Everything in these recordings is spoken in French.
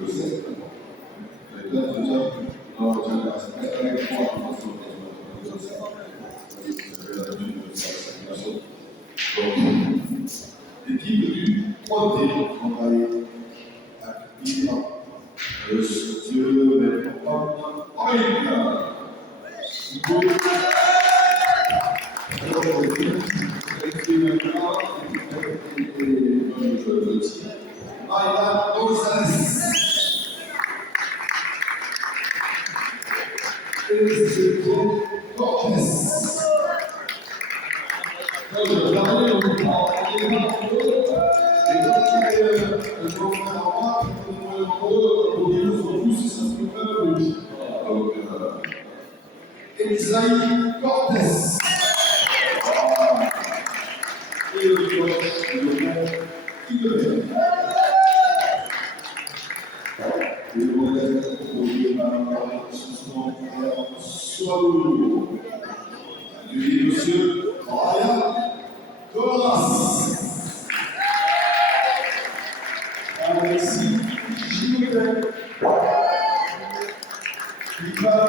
le sais. Là, déjà, non, avec moi, l'équipe du 3D travaille activement. Dieu n'est pas en ligne. Ayla González. Ezequiel Cortés. Elisaïe Cortés. Et le coach de Tigre. Le modèle proposé par l'institution Swallow. Du monsieur Ryan Colas. Alexis Gilbert. Ivan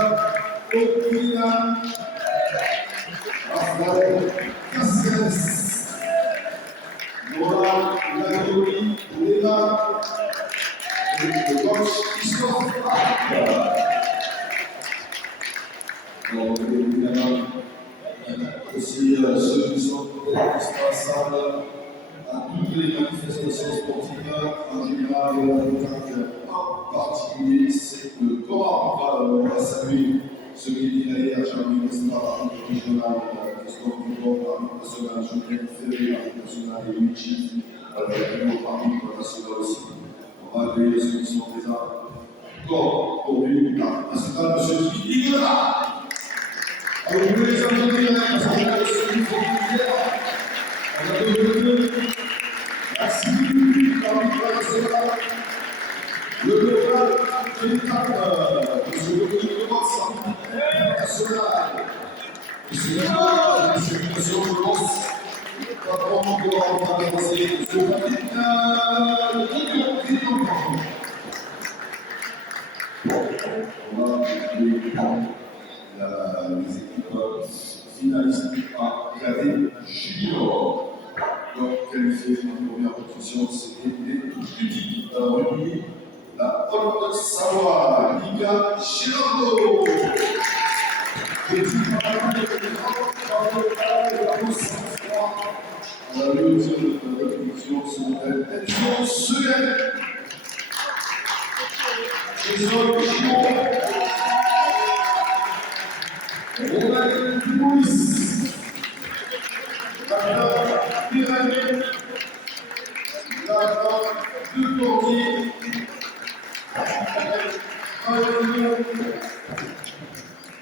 Okwina. Raphaël Caceres. Nora Lagori Leva. Et le coach Christophe Arc. Donc, évidemment, aussi ceux qui sont indispensables à toutes les manifestations sportives en général et en particulier, c'est le corps. On va saluer ceux qui étaient d'ailleurs Jean-Louis Estra, régional, Christophe Dupont, arbitre national, Julien Ferré, arbitre national, et Luigi, arbitre national aussi. On va accueillir ceux qui sont présents. Corps pour lui, l'arbitre national, M. Tigre. Alors, vous voulez les applaudir, parce qu'on a ceux qui font plaisir. On a deux. Merci, l'arbitre national. Le local de l'étape, M. le national. Monsieur le président de l'Os, patron de l'organisation, M. les équipes finalistes à cadet junior. Donc, qualifié en première position, c'était les petits rugby, la Haute-Savoie, Liga Girardot. Petit parmi les grands de la Haute-Savoie. La deuxième position, c'est Edson Seguin. Jason Chiron. Romain Dubois, la pyramide, la de Cordier,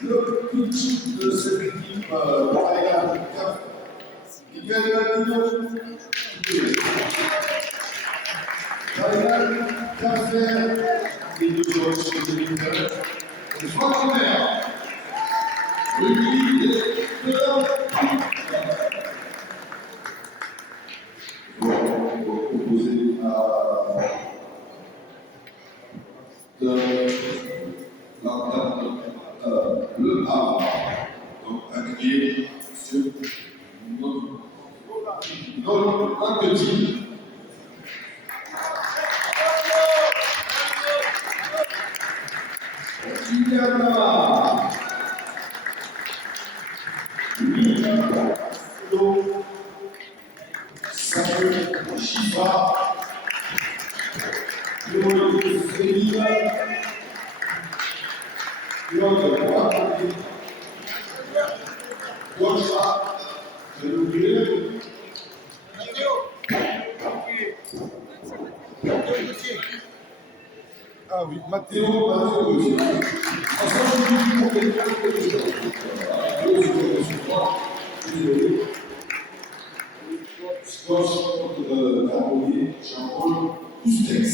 le coach de cette équipe, Miguel Ladino, Ryan Café, et deux coachs de l'équipe, et François Mer. Le guide de proposer à le havre. Donc, accueillir sur notre petit. Samuel Chifa, Claude Félix, Claude Bois-Côté, Gocha, je l'oublie. Ah oui, Mathéo Gauthier. Scotch Carolier, Jean-Paul Oustex.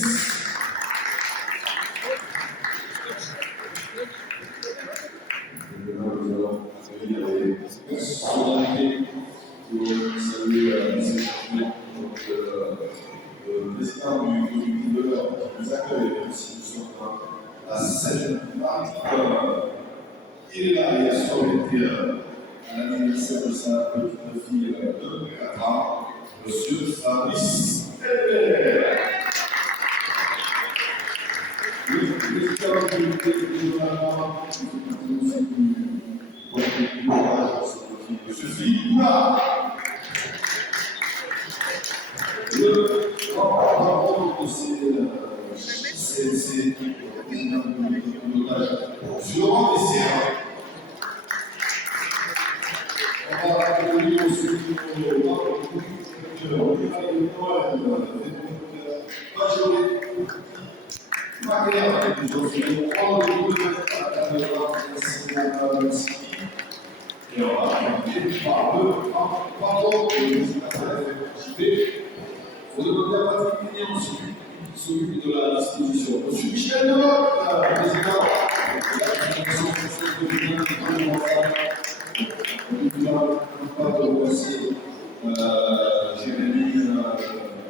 Nous allons accueillir les personnalités pour saluer ces champions. Donc, le président du comité de l'heure nous accueille aussi. cette marque, il est là hier soir, il était à l'anniversaire de sa petite fille de 4 ans, monsieur Fabrice Hébert. Le président du gouvernement, monsieur Philippe Boulard. Le grand-parent de ces équipes de pilotage sur le rang des Sierras. On va accueillir aussi et on va appeler pardon, vous demandez à Patrick Mignon, celui qui s'occupe de la disposition. Monsieur Michel Deloc, président de la Commission de pas de repasser Jérémy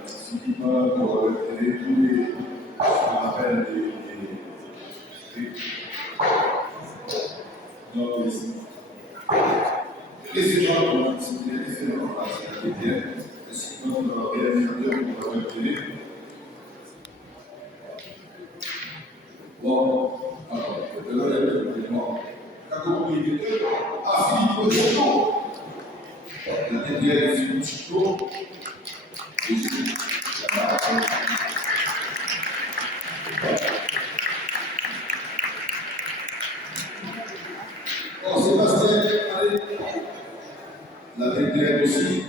Philippe pour aider tous les ce qu'on appelle les éléments de c'était référent à la CPTN, sinon réalisateur pour la télé. Bon, alors, la communauté a Philippe Chico. La TPN Philippe Chico. Bon, Sébastien, allez. La TPN aussi.